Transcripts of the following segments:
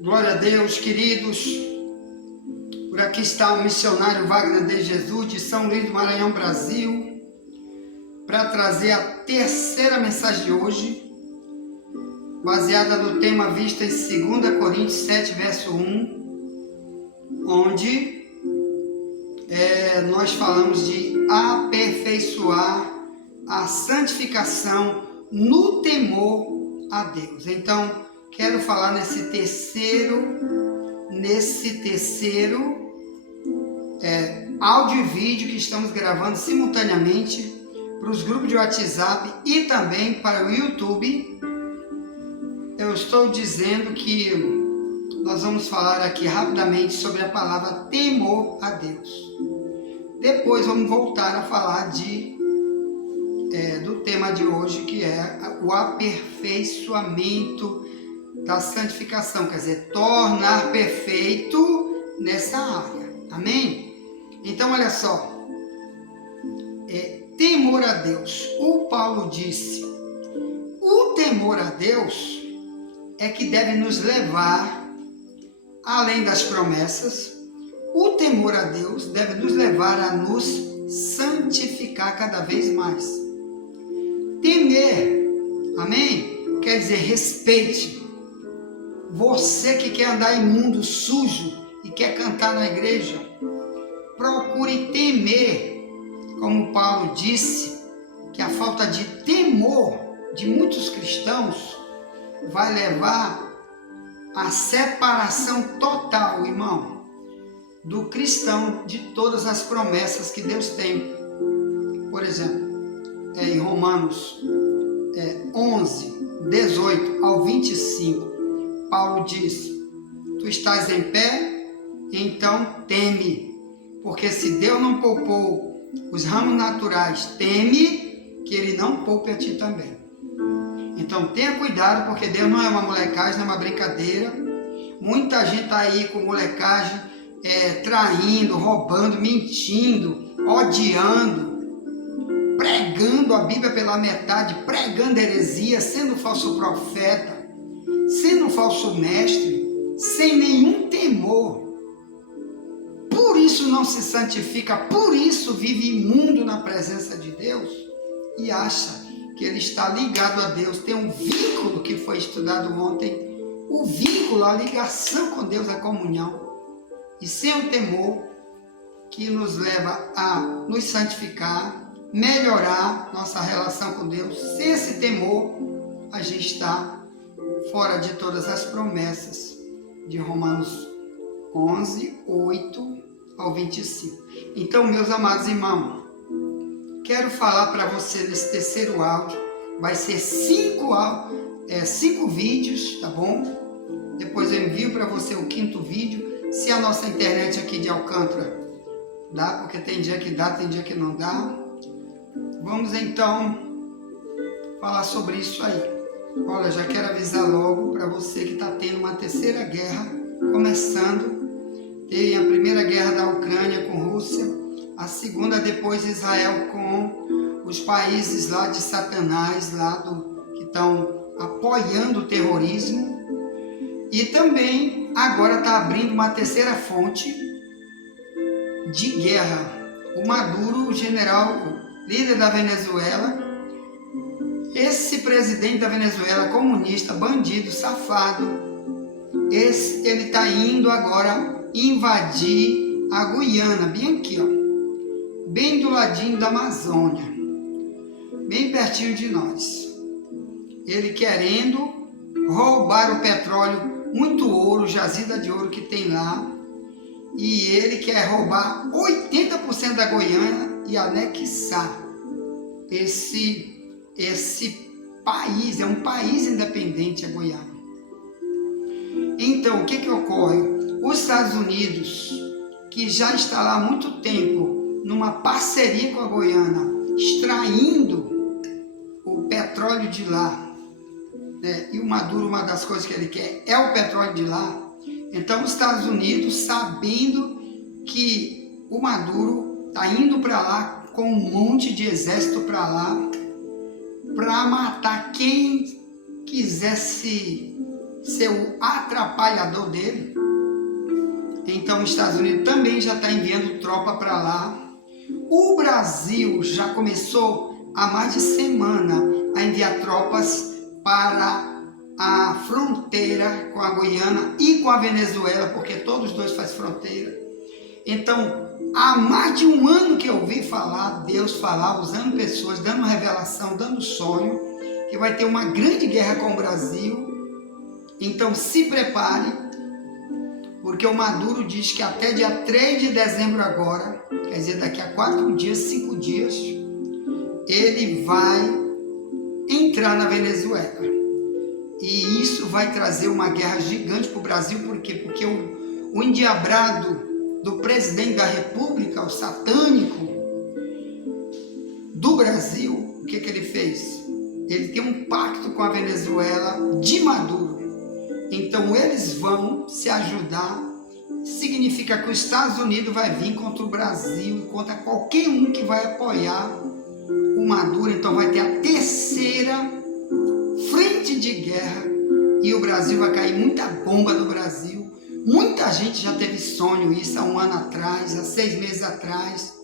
Glória a Deus, queridos. Por aqui está o missionário Wagner de Jesus, de São Luís do Maranhão, Brasil, para trazer a terceira mensagem de hoje, baseada no tema visto em 2 Coríntios 7, verso 1, onde nós falamos de aperfeiçoar a santificação no temor a Deus. Então, quero falar nesse terceiro áudio e vídeo que estamos gravando simultaneamente para os grupos de WhatsApp e também para o YouTube. Eu estou dizendo que nós vamos falar aqui rapidamente sobre a palavra temor a Deus. Depois vamos voltar a falar do tema de hoje, que é o aperfeiçoamento da santificação, quer dizer, tornar perfeito nessa área. Amém? Então, olha só, temor a Deus. O Paulo disse, o temor a Deus é que deve nos levar, além das promessas, o temor a Deus deve nos levar a nos santificar cada vez mais. Temer, amém? Quer dizer, respeite. Você que quer andar imundo, sujo e quer cantar na igreja, procure temer. Como Paulo disse, que a falta de temor de muitos cristãos vai levar à separação total, irmão, do cristão de todas as promessas que Deus tem. Por exemplo, em Romanos 11, 18 ao 25, Paulo diz, tu estás em pé, então teme, porque se Deus não poupou os ramos naturais, teme que Ele não poupe a ti também. Então tenha cuidado, porque Deus não é uma molecagem, não é uma brincadeira. Muita gente está aí com molecagem, traindo, roubando, mentindo, odiando, pregando a Bíblia pela metade, pregando heresia, sendo falso profeta, sendo falso mestre, sem nenhum temor. Por isso não se santifica, por isso vive imundo na presença de Deus e acha que ele está ligado a Deus. Tem um vínculo que foi estudado ontem, o vínculo, a ligação com Deus, a comunhão. E sem o temor que nos leva a nos santificar, melhorar nossa relação com Deus, sem esse temor, a gente está fora de todas as promessas de Romanos 11, 8 ao 25. Então, meus amados irmãos, quero falar para você nesse terceiro áudio, vai ser 5 vídeos, tá bom? Depois eu envio para você o 5º vídeo, se a nossa internet aqui de Alcântara dá, porque tem dia que dá, tem dia que não dá. Vamos então falar sobre isso aí. Olha, já quero avisar logo para você que está tendo uma terceira guerra começando. Tem a primeira guerra da Ucrânia com a Rússia, a segunda depois Israel com os países lá de Satanás, que estão apoiando o terrorismo. E também agora está abrindo uma terceira fonte de guerra. O Maduro, o general, o líder da Venezuela, esse presidente da Venezuela, comunista, bandido, safado, ele está indo agora invadir a Guiana, bem aqui, ó, bem do ladinho da Amazônia, bem pertinho de nós. Ele querendo roubar o petróleo, muito ouro, jazida de ouro que tem lá, e ele quer roubar 80% da Guiana e anexar esse país. É um país independente, a Guiana. Então, o que ocorre? Os Estados Unidos, que já está lá há muito tempo, numa parceria com a Guiana, extraindo o petróleo de lá, e o Maduro, uma das coisas que ele quer é o petróleo de lá. Então, os Estados Unidos, sabendo que o Maduro está indo para lá com um monte de exército para lá, para matar quem quisesse ser o atrapalhador dele. Então os Estados Unidos também já está enviando tropa para lá. O Brasil já começou há mais de semana a enviar tropas para a fronteira com a Guiana e com a Venezuela, porque todos os dois fazem fronteira. Então, há mais de um ano que eu ouvi falar, Deus falar, usando pessoas, dando revelação, dando sonho, que vai ter uma grande guerra com o Brasil. Então, se prepare, porque o Maduro diz que até dia 3 de dezembro agora, quer dizer, daqui a 4 dias, 5 dias, ele vai entrar na Venezuela. E isso vai trazer uma guerra gigante para o Brasil. Por quê? Porque o endiabrado do presidente da República, o satânico do Brasil, o que ele fez? Ele tem um pacto com a Venezuela de Maduro. Então eles vão se ajudar. Significa que os Estados Unidos vai vir contra o Brasil e contra qualquer um que vai apoiar o Maduro. Então vai ter a terceira frente de guerra e o Brasil vai cair muita bomba do Brasil. Muita gente já teve sonho isso há um ano atrás, há 6 meses atrás.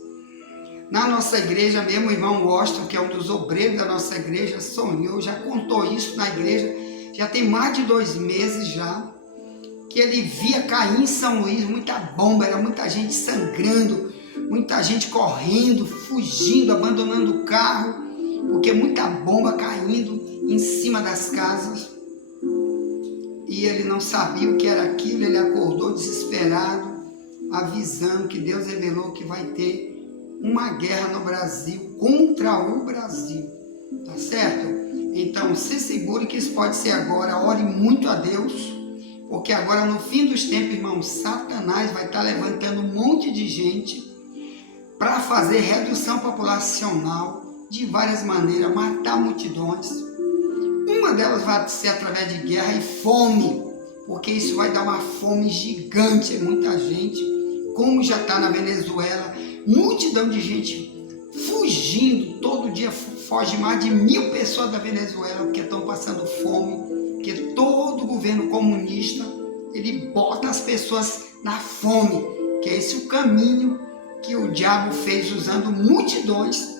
Na nossa igreja mesmo, o irmão Washington, que é um dos obreiros da nossa igreja, sonhou, já contou isso na igreja, já tem mais de 2 meses já, que ele via cair em São Luís muita bomba, era muita gente sangrando, muita gente correndo, fugindo, abandonando o carro, porque muita bomba caindo em cima das casas. E ele não sabia o que era aquilo, ele acordou desesperado, avisando que Deus revelou que vai ter uma guerra no Brasil, contra o Brasil, tá certo? Então, se segure que isso pode ser agora, ore muito a Deus, porque agora no fim dos tempos, irmão, Satanás vai estar levantando um monte de gente para fazer redução populacional de várias maneiras, matar multidões. Uma delas vai ser através de guerra e fome, porque isso vai dar uma fome gigante, muita gente, como já está na Venezuela, multidão de gente fugindo, todo dia foge mais de 1000 pessoas da Venezuela, porque estão passando fome, porque todo governo comunista, ele bota as pessoas na fome, que é esse o caminho que o diabo fez usando multidões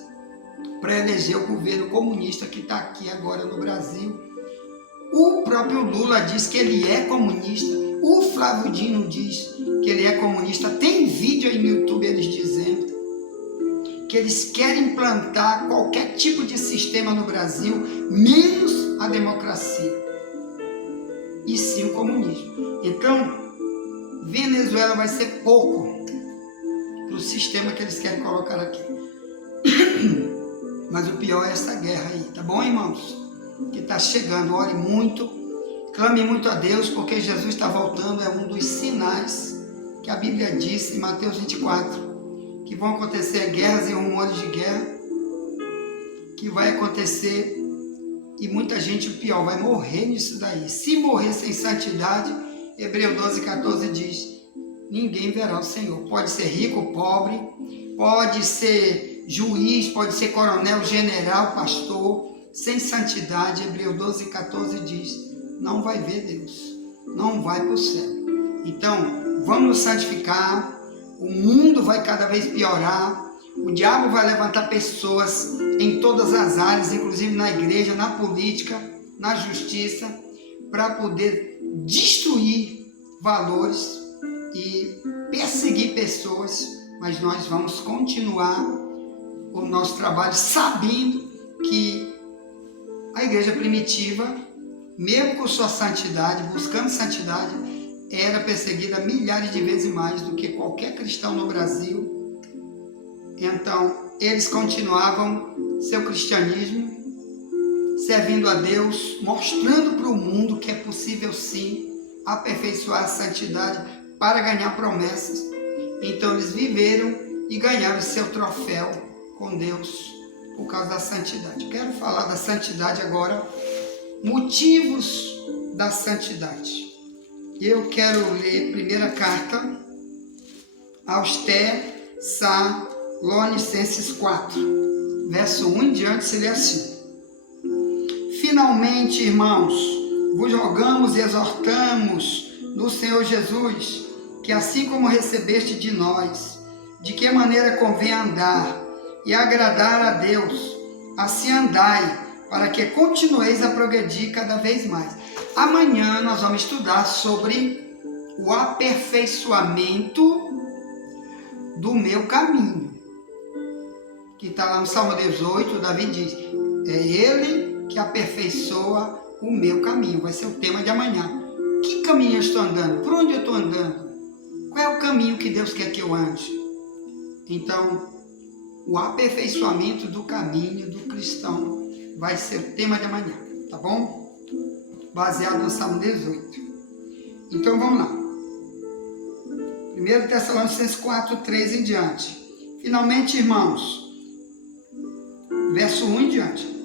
para eleger o governo comunista que está aqui agora no Brasil. O próprio Lula diz que ele é comunista, o Flávio Dino diz que ele é comunista, tem vídeo aí no YouTube eles dizendo que eles querem implantar qualquer tipo de sistema no Brasil, menos a democracia, e sim o comunismo. Então, Venezuela vai ser pouco para o sistema que eles querem colocar aqui. Mas o pior é essa guerra aí, tá bom, irmãos? Que está chegando, ore muito, clame muito a Deus, porque Jesus está voltando, é um dos sinais que a Bíblia diz em Mateus 24, que vão acontecer guerras e rumores de guerra, que vai acontecer, e muita gente, o pior, vai morrer nisso daí. Se morrer sem santidade, Hebreus 12:14 diz, ninguém verá o Senhor. Pode ser rico, pobre, pode ser juiz, pode ser coronel, general, pastor, sem santidade, Hebreus 12:14 diz, não vai ver Deus, não vai para o céu. Então, vamos nos santificar, o mundo vai cada vez piorar, o diabo vai levantar pessoas em todas as áreas, inclusive na igreja, na política, na justiça, para poder destruir valores e perseguir pessoas, mas nós vamos continuar o nosso trabalho sabendo que a igreja primitiva, mesmo com sua santidade, buscando santidade, era perseguida milhares de vezes mais do que qualquer cristão no Brasil. Então, eles continuavam seu cristianismo, servindo a Deus, mostrando para o mundo que é possível sim aperfeiçoar a santidade para ganhar promessas. Então, eles viveram e ganharam seu troféu com Deus por causa da santidade. Quero falar da santidade agora, motivos da santidade. Eu quero ler a primeira carta aos Tessalonicenses 4, verso 1 em diante, se lê assim. Finalmente, irmãos, vos rogamos e exortamos no Senhor Jesus, que assim como recebeste de nós, de que maneira convém andar e agradar a Deus, assim andai, para que continueis a progredir cada vez mais. Amanhã nós vamos estudar sobre o aperfeiçoamento do meu caminho, que está lá no Salmo 18, Davi diz, é Ele que aperfeiçoa o meu caminho, vai ser o tema de amanhã. Que caminho eu estou andando? Por onde eu estou andando? Qual é o caminho que Deus quer que eu ande? Então, o aperfeiçoamento do caminho do cristão vai ser o tema de amanhã, tá bom? Baseado no Salmo 18. Então, vamos lá. 1 Tessalonicenses 4, 3 em diante. Finalmente, irmãos, verso 1 em diante.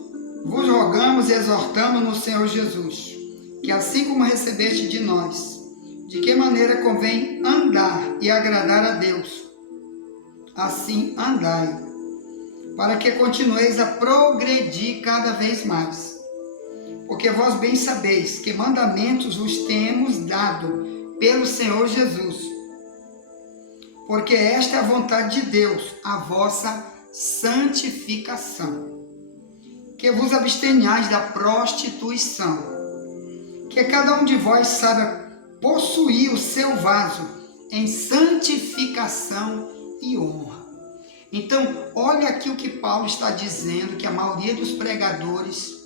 Vos rogamos e exortamos no Senhor Jesus, que assim como recebeste de nós, de que maneira convém andar e agradar a Deus, assim andai, para que continueis a progredir cada vez mais. Porque vós bem sabeis que mandamentos vos temos dado pelo Senhor Jesus. Porque esta é a vontade de Deus, a vossa santificação. Que vos abstenhais da prostituição. Que cada um de vós saiba possuir o seu vaso em santificação e honra. Então, olha aqui o que Paulo está dizendo, que a maioria dos pregadores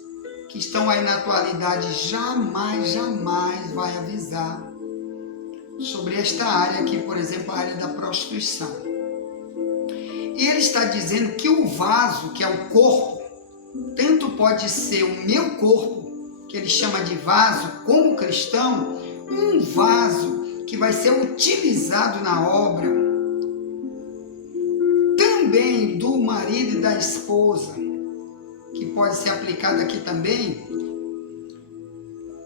que estão aí na atualidade jamais vai avisar sobre esta área aqui, por exemplo, a área da prostituição. E ele está dizendo que o vaso, que é o corpo, tanto pode ser o meu corpo, que ele chama de vaso, como cristão, um vaso que vai ser utilizado na obra, também do marido e da esposa, que pode ser aplicado aqui também.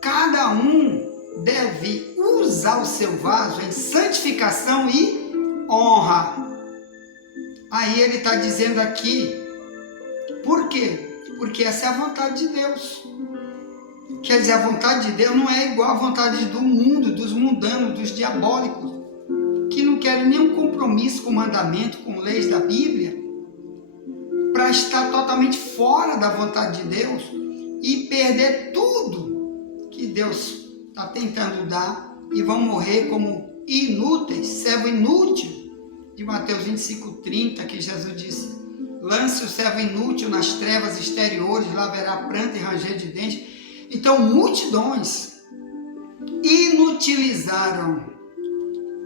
Cada um deve usar o seu vaso em santificação e honra. Aí ele está dizendo aqui, por quê? Porque essa é a vontade de Deus. Quer dizer, a vontade de Deus não é igual à vontade do mundo, dos mundanos, dos diabólicos, que não querem nenhum compromisso com o mandamento, com leis da Bíblia, para estar totalmente fora da vontade de Deus e perder tudo que Deus está tentando dar e vão morrer como inúteis, servo inútil, de Mateus 25:30, que Jesus disse, lance o servo inútil nas trevas exteriores, lá haverá pranto e ranger de dentes. Então, multidões inutilizaram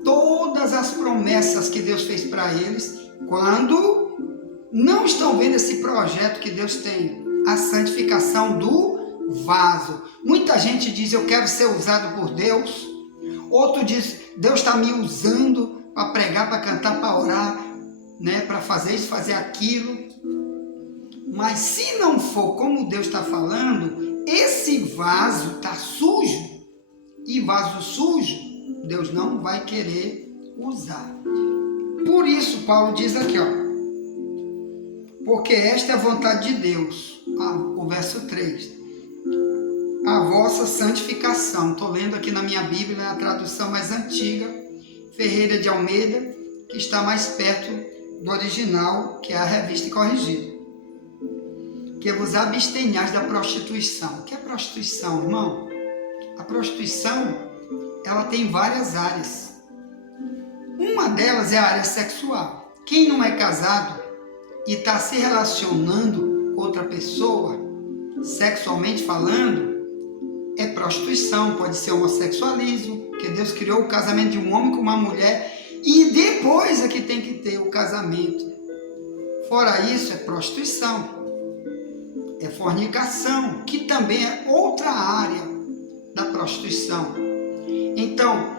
todas as promessas que Deus fez para eles, quando não estão vendo esse projeto que Deus tem, a santificação do vaso. Muita gente diz, eu quero ser usado por Deus. Outro diz, Deus está me usando para pregar, para cantar, para orar, né, para fazer isso, fazer aquilo. Mas se não for como Deus está falando, esse vaso está sujo, e vaso sujo Deus não vai querer usar. Por isso Paulo diz aqui, ó, porque esta é a vontade de Deus, o verso 3, a vossa santificação. Estou lendo aqui na minha Bíblia, na tradução mais antiga, Ferreira de Almeida, que está mais perto do original, que é a revista corrigida. Que vos abstenhais da prostituição. O que é prostituição, irmão? A prostituição, ela tem várias áreas. Uma delas é a área sexual. Quem não é casado e está se relacionando com outra pessoa, sexualmente falando, é prostituição. Pode ser homossexualismo, porque Deus criou o casamento de um homem com uma mulher e depois é que tem que ter o casamento. Fora isso, é prostituição. É fornicação, que também é outra área da prostituição. Então,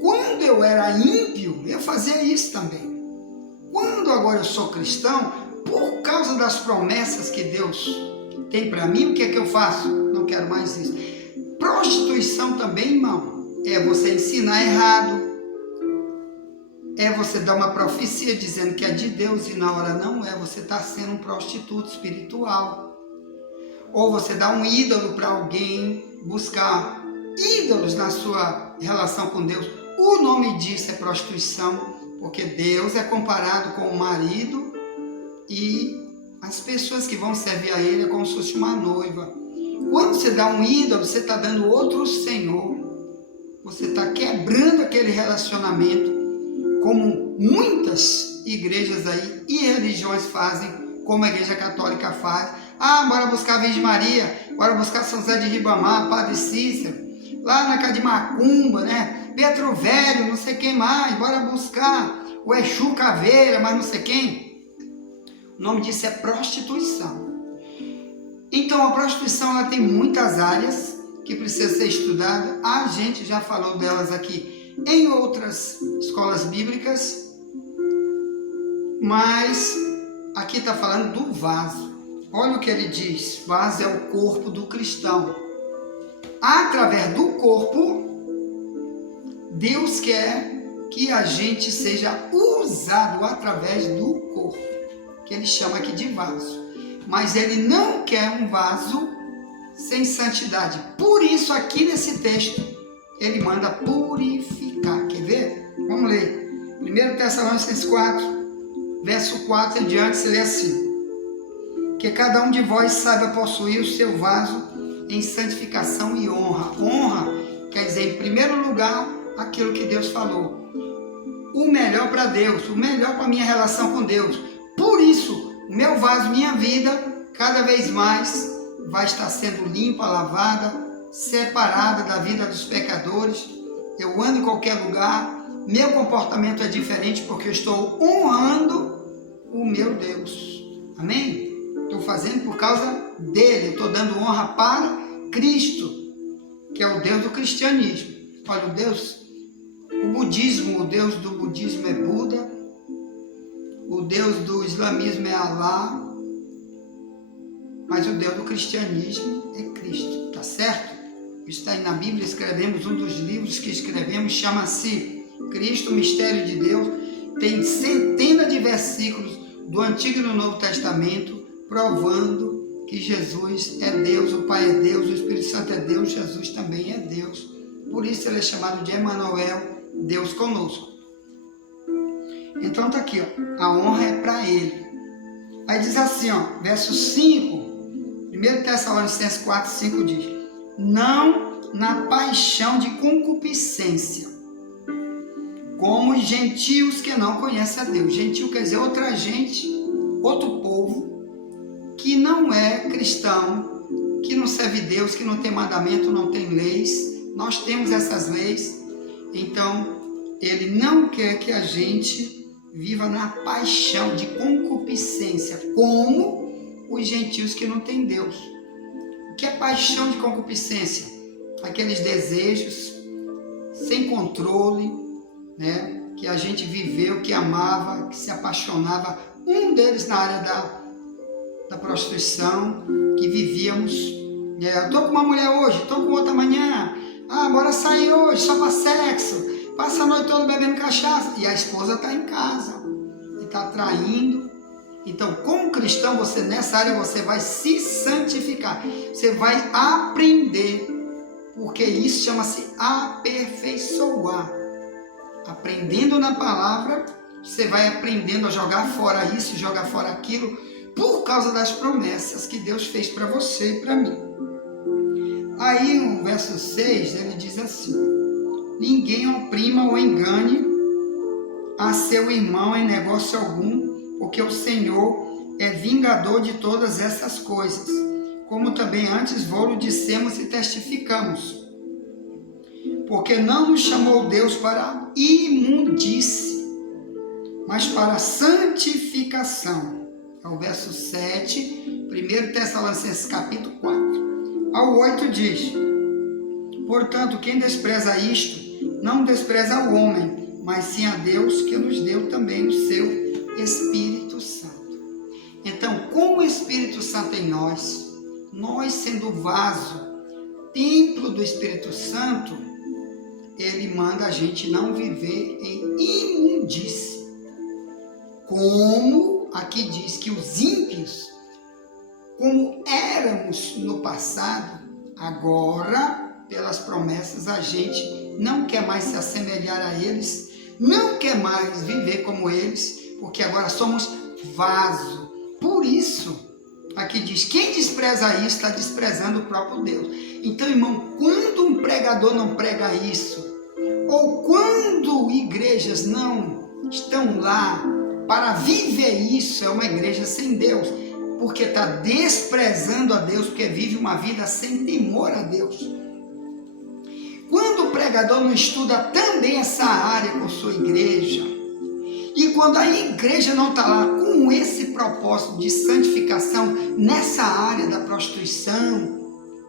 quando eu era ímpio, eu fazia isso também. Quando agora eu sou cristão, por causa das promessas que Deus tem para mim, o que é que eu faço? Não quero mais isso. Prostituição também, irmão, é você ensinar errado, é você dar uma profecia dizendo que é de Deus e na hora não é, você está sendo um prostituto espiritual. ou você dá um ídolo para alguém, buscar ídolos na sua relação com Deus, o nome disso é prostituição, porque Deus é comparado com o marido e as pessoas que vão servir a Ele é como se fosse uma noiva. Quando você dá um ídolo, você está dando outro senhor, você está quebrando aquele relacionamento, como muitas igrejas aí e religiões fazem, como a Igreja Católica faz. Bora buscar a Virgem Maria, bora buscar São José de Ribamar, Padre Cícero, lá na casa de Macumba, né? Pedro Velho, não sei quem mais, bora buscar o Exu Caveira, mas não sei quem. O nome disso é prostituição. Então a prostituição ela tem muitas áreas que precisam ser estudadas. A gente já falou delas aqui em outras escolas bíblicas, mas aqui está falando do vaso. Olha o que ele diz: vaso é o corpo do cristão. Através do corpo, Deus quer que a gente seja usado através do corpo, que ele chama aqui de vaso. Mas ele não quer um vaso sem santidade. Por isso, aqui nesse texto, ele manda purificar. Quer ver? Vamos ler. 1 Tessalonicenses 4, verso 4 em diante, se lê assim: que cada um de vós saiba possuir o seu vaso em santificação e honra. Honra quer dizer, em primeiro lugar, aquilo que Deus falou. O melhor para Deus, o melhor para a minha relação com Deus. Por isso, o meu vaso, minha vida, cada vez mais vai estar sendo limpa, lavada, separada da vida dos pecadores. Eu ando em qualquer lugar, meu comportamento é diferente porque eu estou honrando o meu Deus. Amém? Estou fazendo por causa dele, estou dando honra para Cristo, que é o Deus do cristianismo. Olha, o budismo, o Deus do budismo é Buda, o Deus do islamismo é Alá, mas o Deus do cristianismo é Cristo, tá certo? Isso está aí na Bíblia, escrevemos um dos livros que escrevemos, chama-se Cristo, Mistério de Deus, tem centenas de versículos do Antigo e do Novo Testamento, provando que Jesus é Deus, o Pai é Deus, o Espírito Santo é Deus, Jesus também é Deus. Por isso ele é chamado de Emanuel, Deus conosco. Então tá aqui, ó, a honra é para ele. Aí diz assim, ó, verso 5, 1 Tessalonicenses 4, 5 diz: não na paixão de concupiscência, como os gentios que não conhecem a Deus. Gentil quer dizer outra gente, outro povo, que não é cristão, que não serve Deus, que não tem mandamento, não tem leis. Nós temos essas leis. Então, ele não quer que a gente viva na paixão de concupiscência, como os gentios que não têm Deus. O que é paixão de concupiscência? Aqueles desejos sem controle, né? Que a gente viveu, que amava, que se apaixonava. Um deles na área da prostituição, que vivíamos. Eu tô com uma mulher hoje, tô com outra amanhã. Bora sair hoje, só para sexo. Passa a noite toda bebendo cachaça. E a esposa está em casa. E está traindo. Então, como cristão, você nessa área você vai se santificar. Você vai aprender. Porque isso chama-se aperfeiçoar. Aprendendo na palavra, você vai aprendendo a jogar fora isso, jogar fora aquilo, por causa das promessas que Deus fez para você e para mim. Aí o verso 6, ele diz assim: ninguém oprima ou engane a seu irmão em negócio algum, porque o Senhor é vingador de todas essas coisas, como também antes vou-lo dissemos e testificamos. Porque não nos chamou Deus para imundície, mas para santificação. É o verso 7, 1 Tessalonicenses capítulo 4. Ao 8 diz: portanto, quem despreza isto, não despreza o homem, mas sim a Deus, que nos deu também o seu Espírito Santo. Então, com o Espírito Santo em nós sendo vaso, templo do Espírito Santo, ele manda a gente não viver em imundície. Como aqui diz que os ímpios como éramos no passado, agora, pelas promessas, a gente não quer mais se assemelhar a eles, não quer mais viver como eles, porque agora somos vaso. Por isso, aqui diz, quem despreza isso está desprezando o próprio Deus. Então, irmão, quando um pregador não prega isso, ou quando igrejas não estão lá para viver isso, é uma igreja sem Deus, porque está desprezando a Deus, porque vive uma vida sem temor a Deus. Quando o pregador não estuda também essa área com sua igreja, e quando a igreja não está lá com esse propósito de santificação nessa área da prostituição,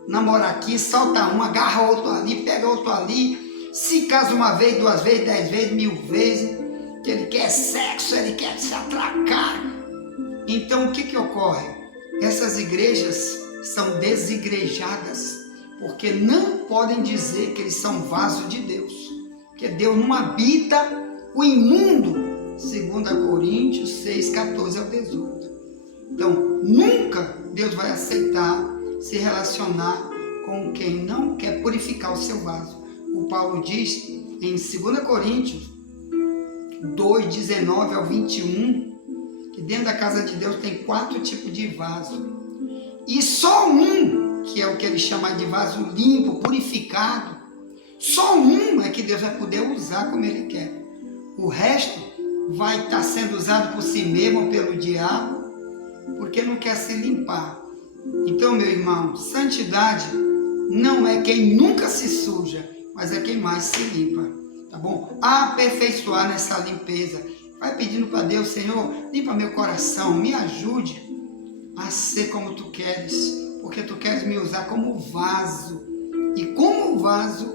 namora aqui, solta um, agarra outro ali, pega outro ali, se casa uma vez, 2 vezes, 10 vezes, 1000 vezes, que ele quer sexo, ele quer se atracar. Então o que ocorre? Essas igrejas são desigrejadas, porque não podem dizer que eles são vasos de Deus, porque Deus não habita o imundo, 2 Coríntios 6, 14 ao 18. Então, nunca Deus vai aceitar se relacionar com quem não quer purificar o seu vaso. O Paulo diz em 2 Coríntios 2, 19 ao 21, que dentro da casa de Deus tem 4 tipos de vaso. E só um, que é o que ele chama de vaso limpo, purificado, só um é que Deus vai poder usar como ele quer. O resto vai estar sendo usado por si mesmo ou pelo diabo, porque não quer se limpar. Então, meu irmão, santidade não é quem nunca se suja, mas é quem mais se limpa, tá bom? Aperfeiçoar nessa limpeza. Vai pedindo para Deus, Senhor, limpa meu coração, me ajude a ser como Tu queres, porque Tu queres me usar como vaso. E como vaso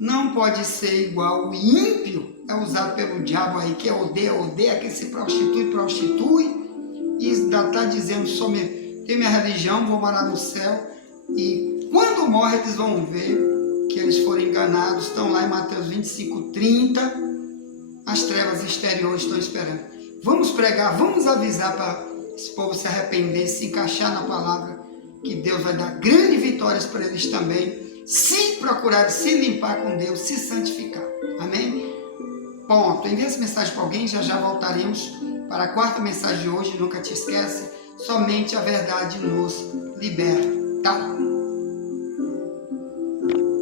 não pode ser igual. O ímpio é usado pelo diabo aí, que odeia, que se prostitui, e ainda está dizendo, tenho minha religião, vou morar no céu, e quando morre eles vão ver que eles foram enganados, estão lá em Mateus 25, 30, as trevas exteriores estão esperando. Vamos pregar, vamos avisar para esse povo se arrepender, se encaixar na palavra, que Deus vai dar grandes vitórias para eles também, se procurarem se limpar com Deus, se santificar. Amém? Ponto. Envie essa mensagem para alguém, já voltaremos para a 4ª mensagem de hoje. Nunca te esquece, somente a verdade nos liberta, tá?